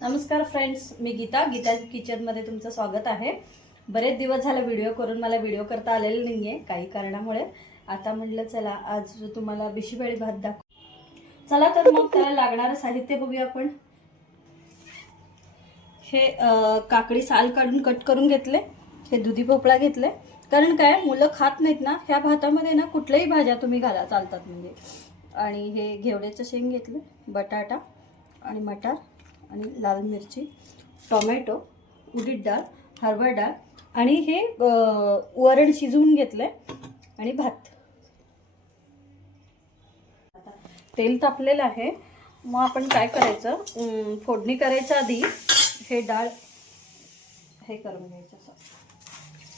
नमस्कार फ्रेंड्स, मी गीता किचनमध्ये तुमचं स्वागत आहे। बरेच दिवस झाले व्हिडिओ करून मला व्हिडिओ करता आलेला नाही आहे काही कारणामुळे। आता म्हटलं चला आज तुम्हाला बिशीबेळी भात दाखव। चला तर मग त्याला लागणारं साहित्य बघूया आपण। हे काकडी साल काढून कट करून घेतले। हे दुधी भोपळा घेतले, कारण काय मुलं खात नाहीत ना, ह्या भातामध्ये ना कुठल्याही भाज्या तुम्ही घाला चालतात म्हणजे। आणि हे घेवड्याचं शेंग घेतले, बटाटा आणि मटार आणि लाल मिरची, टोमॅटो, उडीद डाळ, हरभरा डाळ आणि हे वरण शिजवून घेतले आणि भात। तेल तापलेलं आहे, मग आपण काय करायचं, फोडणी करायच्या आधी हे डाळ हे करून घ्यायचं, असं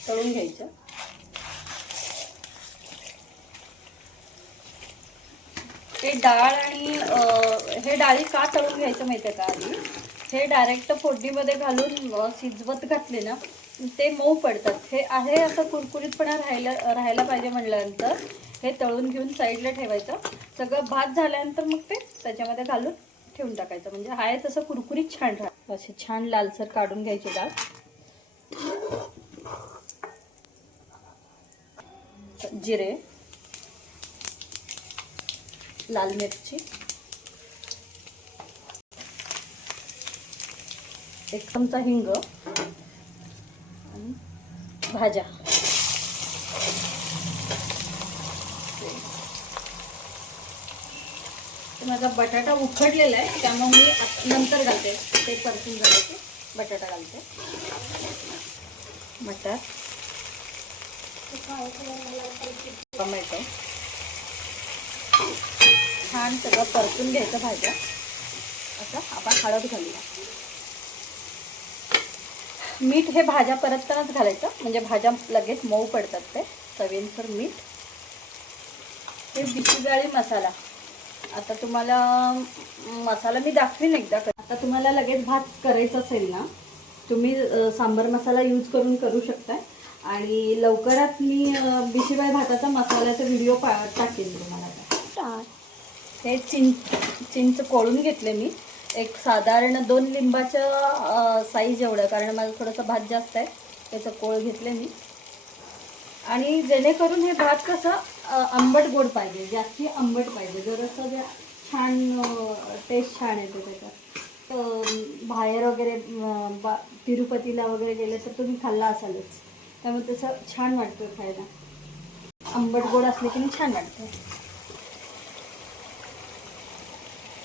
तळून घ्यायचं। हे डाळ आणि हे डाळी का तळून घ्यायचं माहिती आहे का, आधी हे डायरेक्ट फोडणीमध्ये घालून शिजवत घातले ना ते मऊ पडतात। हे आहे असं कुरकुरीतपणा राहायला पाहिजे म्हटल्यानंतर हे तळून घेऊन साईडला ठेवायचं। सगळं भात झाल्यानंतर मग ते त्याच्यामध्ये घालून ठेवून टाकायचं, म्हणजे आहे तसं कुरकुरीत छान राहतं। असे छान लालसर काढून घ्यायची डाळ। जिरे, लाल मिरची, एक चमचा हिंग आणि भाज्या। माझा बटाटा उखडलेला आहे त्यामुळे मी नंतर घालते, ते परतून घालायचे। बटाटा घालते, मटार, टोमॅटो, छान सगळं परतून घ्यायचं भाज्या। आता आपण हळद घालूया। मीठ हे भाज्या परततानाच घालायचं, म्हणजे भाज्या लगेच मऊ पडतात ते। चवीनुसार मीठ। हे बिशीबेळी मसाला, आता तुम्हाला मसाला मी दाखवीन एकदा। आता तुम्हाला लगेच भात करायचा असेल ना, तुम्ही सांबर मसाला यूज करू शकता। आणि लवकरात मी बिशीबेळी भाताचा मसाल्याचा व्हिडिओ टाकेन तुम्हाला। हे चिंच कोळून घेतले मी, एक साधारण 2 लिंबाच्या साईज एवढं, कारण माझं थोडंसं भात जास्त आहे त्याचं कोळ घेतले मी। आणि जेणेकरून हे भात कसं आंबट गोड पाहिजे, जास्ती आंबट पाहिजे, जरासं छान टेस्ट छान येते त्याच्यात। बाहेर वगैरे तिरुपतीला वगैरे गेले तर तुम्ही खाल्ला असालच, त्यामुळे तसं छान वाटतं खायला। आंबट गोड असले की छान वाटतं।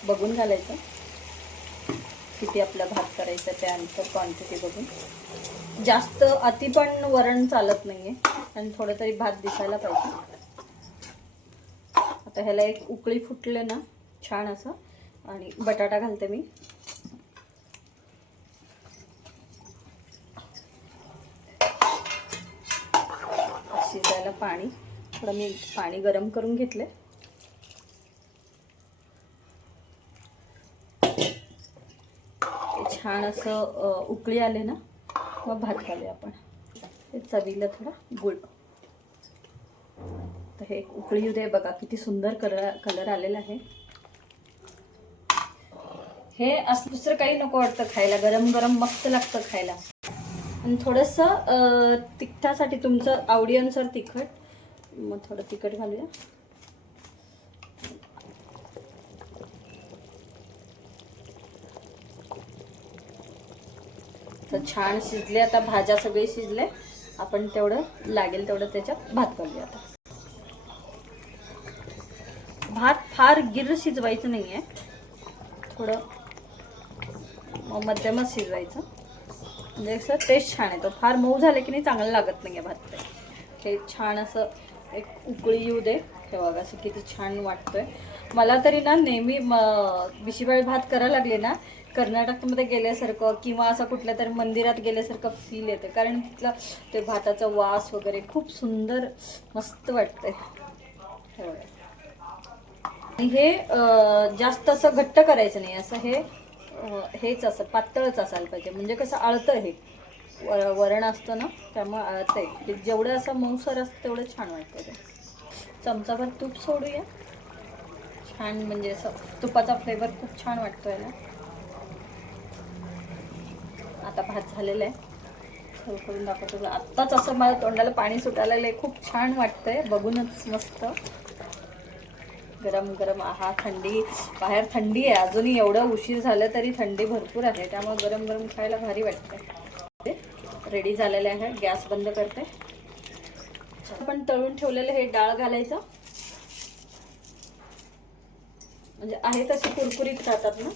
बघून घालायचं किती आपला भात करायचा, त्यानंतर क्वांटिटी बघून। जास्त अति पण वरण चालत नाहीये, आणि थोडं तरी भात दिसायला पाहिजे। आता ह्याला एक उकळी फुटले ना छान असं, आणि बटाटा घालते मी। शिजायला पाणी थोडं मी पाणी गरम करून घेतले। छान असं उकळी आले ना मग भात घालूया आपण। ते चवीला थोडा गुळ। तर हे उकळी येऊ दे, बघा किती सुंदर कलर आलेला आहे। हे असं दुसरं काही नको वाटतं खायला, गरम गरम मस्त लागतं खायला। आणि थोडंसं तिखटासाठी तुमचं आवडीनुसार तिखट, मग थोडं तिखट घालूया। तर छान शिजले, आता भाज्या सगळे शिजले, आपण तेवढं लागेल तेवढं त्याच्यात भात घालूया। आता भात फार गिर शिजवायचं नाहीये, थोडं मध्यमच शिजवायचं, म्हणजे असं टेस्ट छान येतो। फार मऊ झाले की नाही चांगलं लागत नाहीये भात। ते छान असं एक उकळी येऊ दे, हे बघा असं किती छान वाटतंय मला तरी ना। नेहमी बिशीबेळी भात करायला लागले ना, कर्नाटकमध्ये गेल्यासारखं किंवा असं कुठल्या तरी मंदिरात गेल्यासारखं फील येतं, कारण तिथलं ते भाताचा वास वगैरे खूप सुंदर मस्त वाटतंय। आणि हे जास्त असं घट्ट करायचं नाही, असं हेच असं पातळच असायला पाहिजे, म्हणजे कसं आळतं हे वरण असतं ना, त्यामुळे आळतंय। ते जेवढं असं मऊसर असतं तेवढं छान वाटतं ते। चमचाभर तूप सोडूया, छान म्हणजे असं तुपाचा फ्लेवर खूप छान वाटतोय ना। आता भात झालेला आहे. सर्व करून दाखवतो. आत्ताच असं मला तोंडाला पाणी सुटायला लागलंय. खूप छान वाटतंय बघूनच. मस्त गरम गरम. आहा, थंडी बाहेर थंडी आहे अजूनही. एवढं उशीर झालं तरी थंडी भरपूर आहे, त्यामुळे गरम गरम खायला भारी वाटतंय. रेडी झालेलं आहे. गॅस बंद करते. आपण तळून ठेवलेलं हे डाळ घालायचं, म्हणजे आहे तशी कुरकुरीत राहतात ना.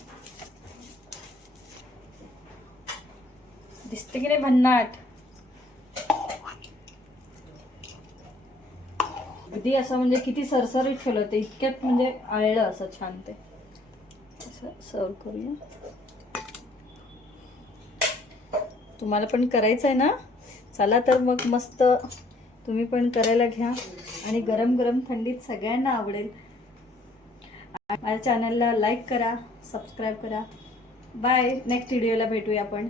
दिसते की नाही भन्नाट. अगदी असं म्हणजे किती सरसरीत ठेवलं ते, इतक्यात म्हणजे आळलं असं छान. ते असं सर्व करूया. तुम्हाला पण करायचं आहे ना, चला तर मग मस्त तुम्ही पण करायला घ्या आणि गरम गरम थंडीत सगळ्यांना आवडेल. माझ्या चॅनलला लाईक करा, सबस्क्राईब करा. बाय. नेक्स्ट व्हिडिओला भेटूया आपण.